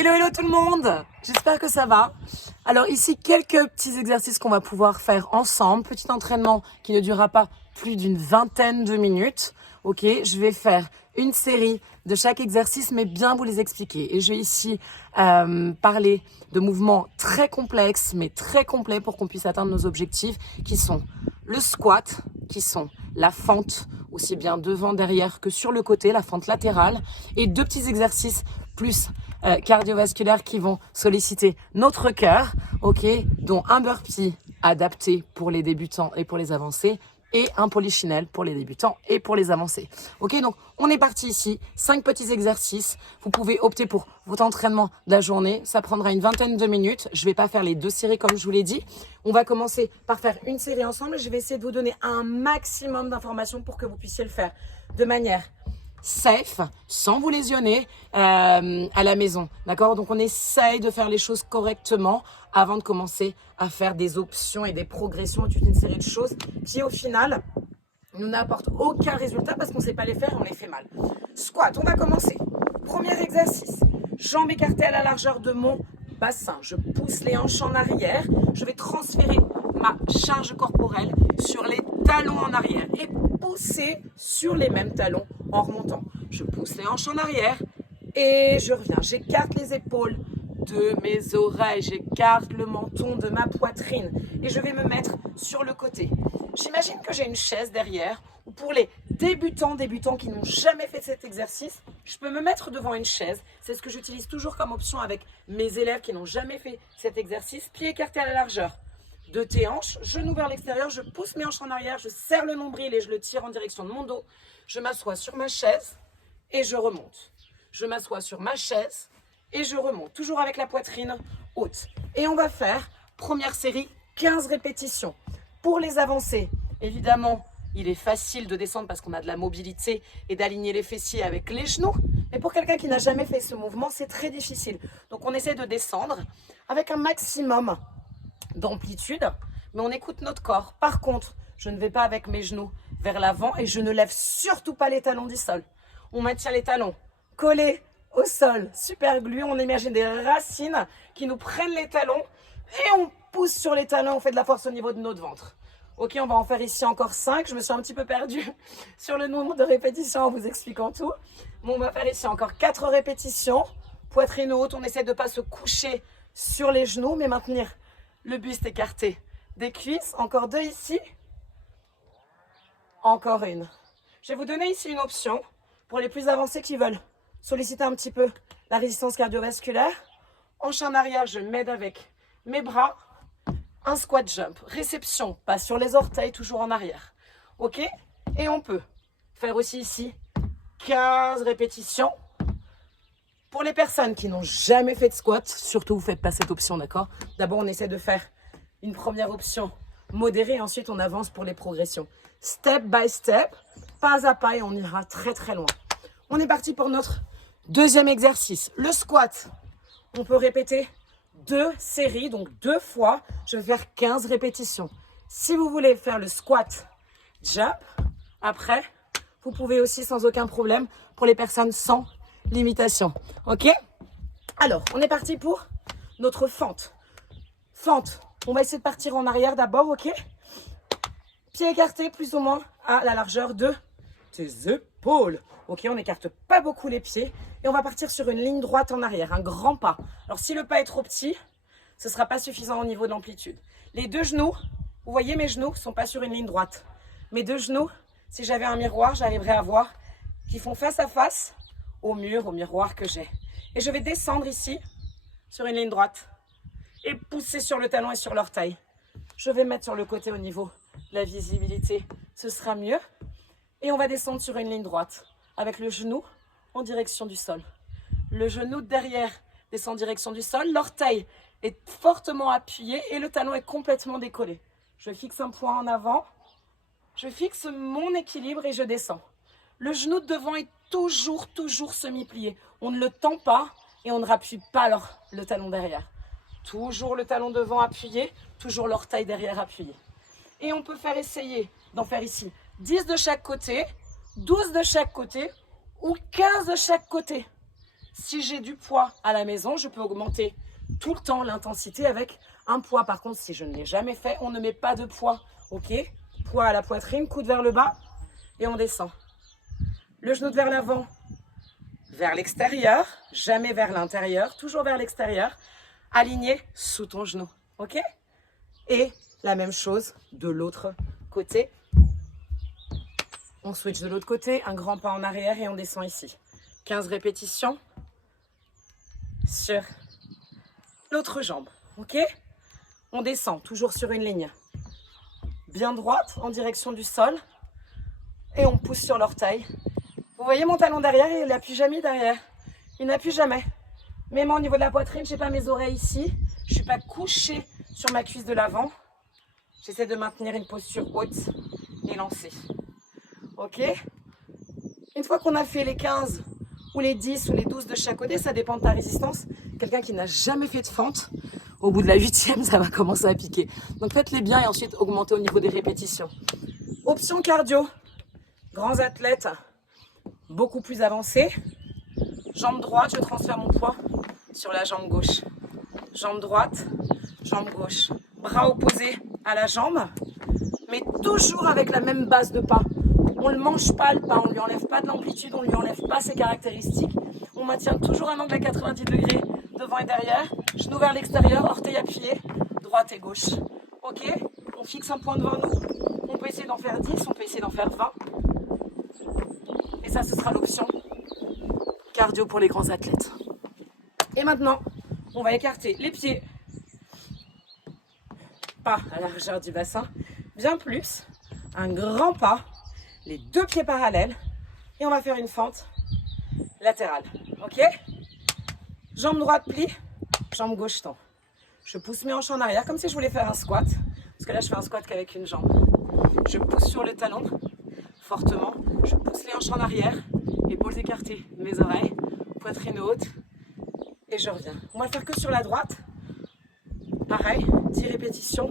Hello, hello tout le monde. J'espère que ça va. Alors ici, quelques petits exercices qu'on va pouvoir faire ensemble. Petit entraînement qui ne durera pas plus d'une vingtaine de minutes. Ok, je vais faire une série de chaque exercice, mais bien vous les expliquer. Et je vais ici parler de mouvements très complexes, mais très complets pour qu'on puisse atteindre nos objectifs, qui sont le squat, qui sont la fente, aussi bien devant, derrière que sur le côté, la fente latérale, et deux petits exercices plus cardiovasculaires qui vont solliciter notre cœur, ok, dont un burpee adapté pour les débutants et pour les avancés, et un polichinelle pour les débutants et pour les avancés. Ok, donc on est parti ici, 5 petits exercices. Vous pouvez opter pour votre entraînement de la journée. Ça prendra une vingtaine de minutes. Je vais pas faire les 2 séries comme je vous l'ai dit. On va commencer par faire une série ensemble. Je vais essayer de vous donner un maximum d'informations pour que vous puissiez le faire de manière safe, sans vous lésionner à la maison, d'accord? Donc on essaye de faire les choses correctement avant de commencer à faire des options et des progressions et toute une série de choses qui au final nous n'apportent aucun résultat parce qu'on ne sait pas les faire et on les fait mal. Squat, on va commencer. Premier exercice, jambes écartées à la largeur de mon bassin. Je pousse les hanches en arrière. Je vais transférer ma charge corporelle sur les talons en arrière et pousser sur les mêmes talons en remontant. Je pousse les hanches en arrière et je reviens. J'écarte les épaules de mes oreilles, j'écarte le menton de ma poitrine et je vais me mettre sur le côté. J'imagine que j'ai une chaise derrière ou pour les débutants qui n'ont jamais fait cet exercice, je peux me mettre devant une chaise. C'est ce que j'utilise toujours comme option avec mes élèves qui n'ont jamais fait cet exercice. Pieds écartés à la largeur de tes hanches, genoux vers l'extérieur, je pousse mes hanches en arrière, je serre le nombril et je le tire en direction de mon dos. Je m'assois sur ma chaise et je remonte. Je m'assois sur ma chaise et je remonte, toujours avec la poitrine haute. Et on va faire, première série, 15 répétitions. Pour les avancées, évidemment, il est facile de descendre parce qu'on a de la mobilité et d'aligner les fessiers avec les genoux. Mais pour quelqu'un qui n'a jamais fait ce mouvement, c'est très difficile. Donc on essaie de descendre avec un maximum d'amplitude, mais on écoute notre corps. Par contre, je ne vais pas avec mes genoux vers l'avant et je ne lève surtout pas les talons du sol. On maintient les talons collés au sol, super glués. On imagine des racines qui nous prennent les talons et on pousse sur les talons, on fait de la force au niveau de notre ventre. Ok, on va en faire ici encore 5. Je me suis un petit peu perdue sur le nombre de répétitions en vous expliquant tout. Bon, on va faire ici encore 4 répétitions. Poitrine haute, on essaie de ne pas se coucher sur les genoux, mais maintenir le buste écarté des cuisses. Encore 2 ici. Encore une. Je vais vous donner ici une option pour les plus avancés qui veulent solliciter un petit peu la résistance cardiovasculaire. Hanche en arrière, je m'aide avec mes bras. Un squat jump. Réception, pas sur les orteils, toujours en arrière. Ok? Et on peut faire aussi ici 15 répétitions. Pour les personnes qui n'ont jamais fait de squat, surtout vous ne faites pas cette option, d'accord? D'abord, on essaie de faire une première option modérée, ensuite on avance pour les progressions. Step by step, pas à pas et on ira très très loin. On est parti pour notre deuxième exercice, le squat. On peut répéter 2 séries, donc 2 fois. Je vais faire 15 répétitions. Si vous voulez faire le squat jump, après, vous pouvez aussi sans aucun problème pour les personnes sans limitation. Ok? Alors, on est parti pour notre fente. Fente. On va essayer de partir en arrière d'abord, ok? Pieds écartés plus ou moins à la largeur de tes épaules. Ok, on n'écarte pas beaucoup les pieds. Et on va partir sur une ligne droite en arrière, un grand pas. Alors, si le pas est trop petit, ce ne sera pas suffisant au niveau de l'amplitude. Les 2 genoux, vous voyez mes genoux ne sont pas sur une ligne droite. Mes 2 genoux, si j'avais un miroir, j'arriverais à voir qu'ils font face à face au mur, au miroir que j'ai. Et je vais descendre ici sur une ligne droite et pousser sur le talon et sur l'orteil. Je vais mettre sur le côté au niveau de la visibilité, ce sera mieux. Et on va descendre sur une ligne droite avec le genou en direction du sol. Le genou derrière descend en direction du sol, l'orteil est fortement appuyé et le talon est complètement décollé. Je fixe un point en avant, je fixe mon équilibre et je descends. Le genou de devant est toujours semi-plié. On ne le tend pas et on ne rappuie pas le talon derrière. Toujours le talon devant appuyé, toujours l'orteil derrière appuyé. Et on peut essayer d'en faire ici 10 de chaque côté, 12 de chaque côté ou 15 de chaque côté. Si j'ai du poids à la maison, je peux augmenter tout le temps l'intensité avec un poids. Par contre, si je ne l'ai jamais fait, on ne met pas de poids. Ok? Poids à la poitrine, coude vers le bas et on descend. Le genou vers l'avant, vers l'extérieur, jamais vers l'intérieur, toujours vers l'extérieur. Aligné sous ton genou. Ok? Et la même chose de l'autre côté. On switch de l'autre côté, un grand pas en arrière et on descend ici. 15 répétitions sur l'autre jambe. Ok? On descend, toujours sur une ligne bien droite, en direction du sol. Et on pousse sur l'orteil. Vous voyez mon talon derrière, il n'appuie jamais derrière. Il n'appuie jamais. Même au niveau de la poitrine, je n'ai pas mes oreilles ici. Je ne suis pas couchée sur ma cuisse de l'avant. J'essaie de maintenir une posture haute et lancée. Ok? Une fois qu'on a fait les 15 ou les 10 ou les 12 de chaque côté, ça dépend de ta résistance. Quelqu'un qui n'a jamais fait de fente, au bout de la 8e, ça va commencer à piquer. Donc faites-les bien et ensuite augmentez au niveau des répétitions. Option cardio. Grands athlètes, beaucoup plus avancés. Jambe droite, je transfère mon poids sur la jambe gauche. Jambe droite, jambe gauche. Bras opposés à la jambe, mais toujours avec la même base de pas. On ne mange pas le pas, on ne lui enlève pas de l'amplitude, on ne lui enlève pas ses caractéristiques. On maintient toujours un angle à 90 degrés devant et derrière. Genou vers l'extérieur, orteil appuyé, droite et gauche. Ok? On fixe un point devant nous. On peut essayer d'en faire 10, on peut essayer d'en faire 20. Et ça, ce sera l'option cardio pour les grands athlètes. Et maintenant, on va écarter les pieds. Pas à la largeur du bassin, bien plus. Un grand pas, les deux pieds parallèles. Et on va faire une fente latérale. Ok? Jambe droite plie, jambe gauche tend. Je pousse mes hanches en arrière comme si je voulais faire un squat. Parce que là, je fais un squat qu'avec une jambe. Je pousse sur le talon fortement. Je pousse les hanches en arrière, épaules écartées, mes oreilles, poitrine haute. Et je reviens. On va le faire que sur la droite. Pareil, 10 répétitions,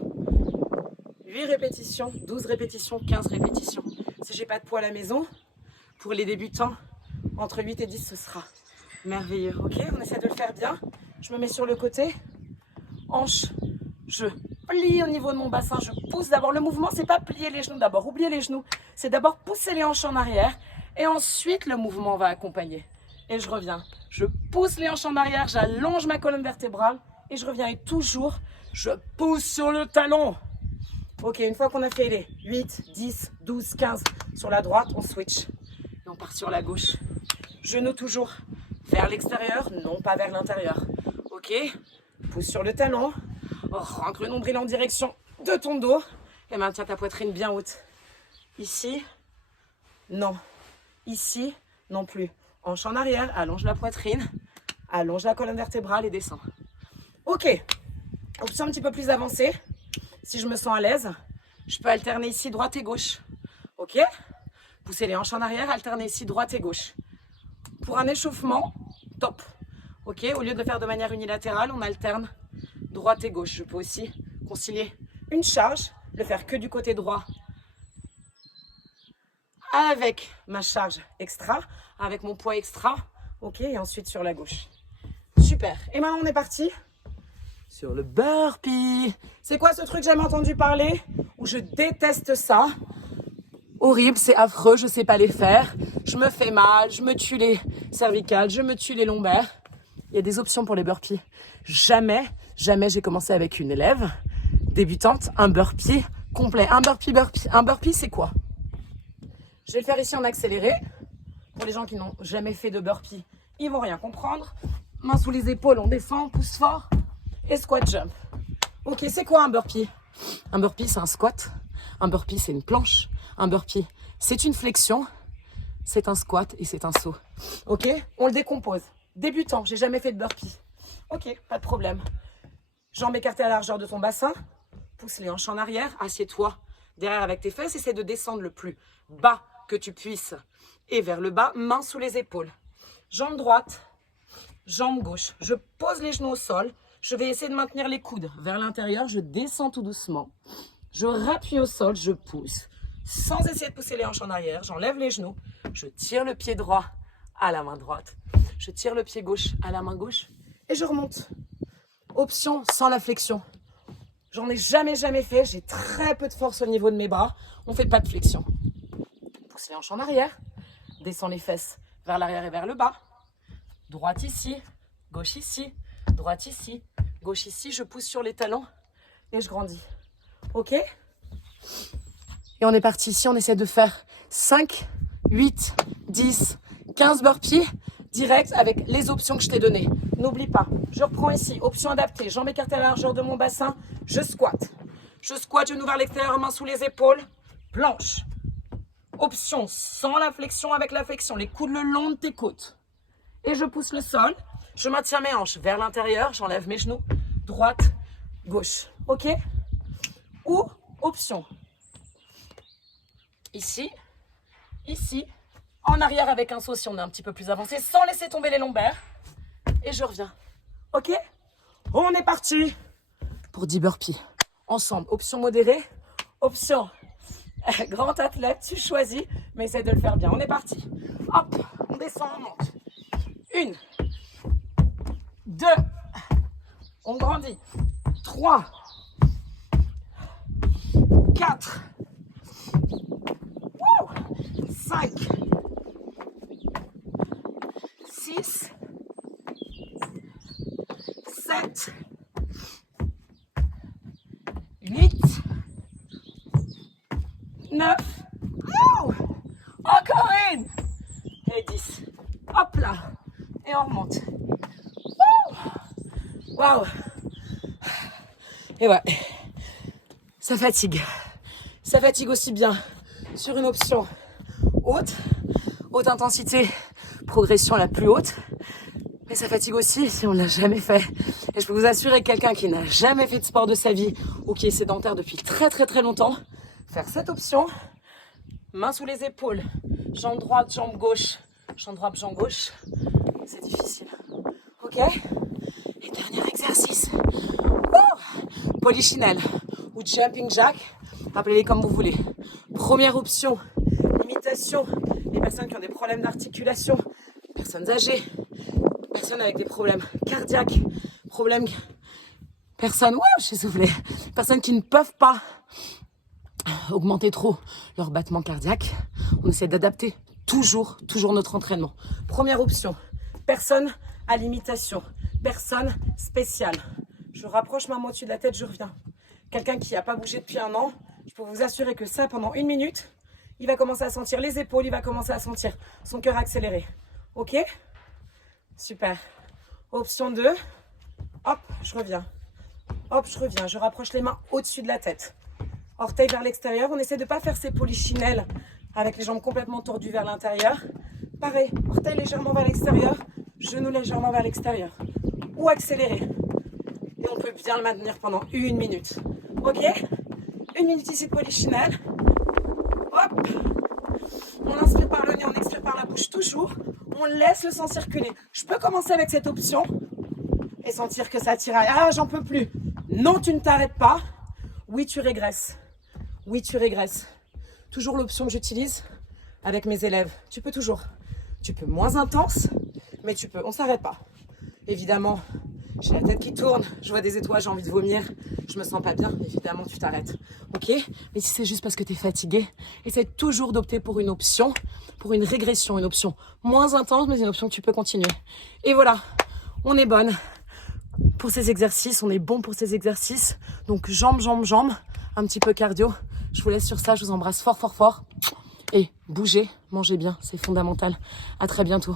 8 répétitions, 12 répétitions, 15 répétitions. Si j'ai pas de poids à la maison, pour les débutants, entre 8 et 10, ce sera merveilleux. Ok, on essaie de le faire bien. Je me mets sur le côté, hanche, je plie au niveau de mon bassin, je pousse d'abord. Le mouvement, c'est pas plier les genoux d'abord, oubliez les genoux. C'est d'abord pousser les hanches en arrière et ensuite le mouvement va accompagner. Et je reviens. Je pousse les hanches en arrière, j'allonge ma colonne vertébrale et je reviens. Et toujours, je pousse sur le talon. Ok, une fois qu'on a fait les 8, 10, 12, 15 sur la droite, on switch. Et on part sur la gauche. Genoux toujours vers l'extérieur, non pas vers l'intérieur. Ok, pousse sur le talon. Rentre le nombril en direction de ton dos. Et maintiens ta poitrine bien haute. Ici, non. Ici, non plus. Hanche en arrière, allonge la poitrine, allonge la colonne vertébrale et descends. Ok, option un petit peu plus avancée. Si je me sens à l'aise, je peux alterner ici droite et gauche. Ok, pousser les hanches en arrière, alterner ici droite et gauche. Pour un échauffement, top. Ok, au lieu de le faire de manière unilatérale, on alterne droite et gauche. Je peux aussi concilier une charge, le faire que du côté droit avec ma charge extra, avec mon poids extra. Ok, et ensuite sur la gauche. Super. Et maintenant, on est parti sur le burpee. C'est quoi ce truc, j'ai jamais entendu parler? Ou je déteste ça. Horrible, c'est affreux, je sais pas les faire. Je me fais mal, je me tue les cervicales, je me tue les lombaires. Il y a des options pour les burpees. Jamais j'ai commencé avec une élève débutante, un burpee complet. Un burpee, c'est quoi? Je vais le faire ici en accéléré. Pour les gens qui n'ont jamais fait de burpee, ils vont rien comprendre. Main sous les épaules, on descend, on pousse fort. Et squat jump. Ok, c'est quoi un burpee? Un burpee, c'est un squat. Un burpee, c'est une planche. Un burpee, c'est une flexion. C'est un squat et c'est un saut. Ok, on le décompose. Débutant, j'ai jamais fait de burpee. Ok, pas de problème. Jambes écartées à la largeur de ton bassin. Pousse les hanches en arrière. Assieds-toi derrière avec tes fesses. Essaie de descendre le plus bas que tu puisses. Et vers le bas, main sous les épaules. Jambe droite, jambe gauche. Je pose les genoux au sol. Je vais essayer de maintenir les coudes vers l'intérieur. Je descends tout doucement. Je rappuie au sol, je pousse. Sans essayer de pousser les hanches en arrière, j'enlève les genoux. Je tire le pied droit à la main droite. Je tire le pied gauche à la main gauche et je remonte. Option sans la flexion. J'en ai jamais fait. J'ai très peu de force au niveau de mes bras. On ne fait pas de flexion. Pousse les hanches en arrière. Descends les fesses vers l'arrière et vers le bas. Droite ici, gauche ici, droite ici, gauche ici. Je pousse sur les talons et je grandis. Ok? Et on est parti ici. On essaie de faire 5, 8, 10, 15 burpees direct avec les options que je t'ai données. N'oublie pas, je reprends ici, option adaptée, jambes écartées à la largeur de mon bassin, je squatte. Je squatte, genoux vers l'extérieur, mains sous les épaules, planche. Option sans la flexion, avec la flexion, les coudes le long de tes côtes. Et je pousse le sol, je maintiens mes hanches vers l'intérieur, j'enlève mes genoux, droite, gauche, ok? Ou option, ici, ici, en arrière avec un saut si on est un petit peu plus avancé, sans laisser tomber les lombaires. Et je reviens. Ok? On est parti pour 10 burpees. Ensemble. Option modérée. Option grand athlète. Tu choisis, mais essaie de le faire bien. On est parti. Hop, on descend, on monte. 1, 2, on grandit. 3, 4, 5, 6, 7, 8, 9, encore une, et 10. Hop là, et on remonte. Waouh. Et ouais, ça fatigue. Ça fatigue aussi bien sur une option haute intensité, progression la plus haute. Mais ça fatigue aussi si on ne l'a jamais fait. Et je peux vous assurer que quelqu'un qui n'a jamais fait de sport de sa vie ou qui est sédentaire depuis très longtemps, faire cette option, main sous les épaules, jambe droite, jambe gauche, jambe droite, jambe gauche, c'est difficile. Ok? Et dernier exercice. Polychinelle ou jumping jack, appelez-les comme vous voulez. Première option, limitation, les personnes qui ont des problèmes d'articulation, personnes âgées, personnes avec des problèmes cardiaques, personnes qui ne peuvent pas augmenter trop leur battement cardiaque. On essaie d'adapter toujours notre entraînement. Première option, personne à limitation, personne spéciale. Je rapproche ma main au-dessus de la tête, je reviens. Quelqu'un qui n'a pas bougé depuis un an, je peux vous assurer que ça, pendant 1 minute, il va commencer à sentir les épaules, il va commencer à sentir son cœur accéléré. Ok? Super. Option 2. Hop, je reviens. Hop, je reviens. Je rapproche les mains au-dessus de la tête. Orteils vers l'extérieur. On essaie de ne pas faire ces polychinelles avec les jambes complètement tordues vers l'intérieur. Pareil, orteils légèrement vers l'extérieur, genoux légèrement vers l'extérieur. Ou accéléré. Et on peut bien le maintenir pendant 1 minute. Ok? 1 minute ici de polychinelle. Hop! On inspire par le nez, on expire par la bouche toujours. On laisse le sang circuler. Je peux commencer avec cette option et sentir que ça tiraille. Ah, j'en peux plus. Non, tu ne t'arrêtes pas. Oui, tu régresses. Oui, tu régresses. Toujours l'option que j'utilise avec mes élèves. Tu peux toujours. Tu peux moins intense, mais tu peux. On ne s'arrête pas. Évidemment, j'ai la tête qui tourne, je vois des étoiles, j'ai envie de vomir, je me sens pas bien, évidemment tu t'arrêtes. Ok? Mais si c'est juste parce que tu es fatigué, essaie toujours d'opter pour une option, pour une régression, une option moins intense, mais une option que tu peux continuer. Et voilà, on est bonne pour ces exercices, on est bon pour ces exercices. Donc jambes, un petit peu cardio. Je vous laisse sur ça, je vous embrasse fort. Et bougez, mangez bien, c'est fondamental. À très bientôt.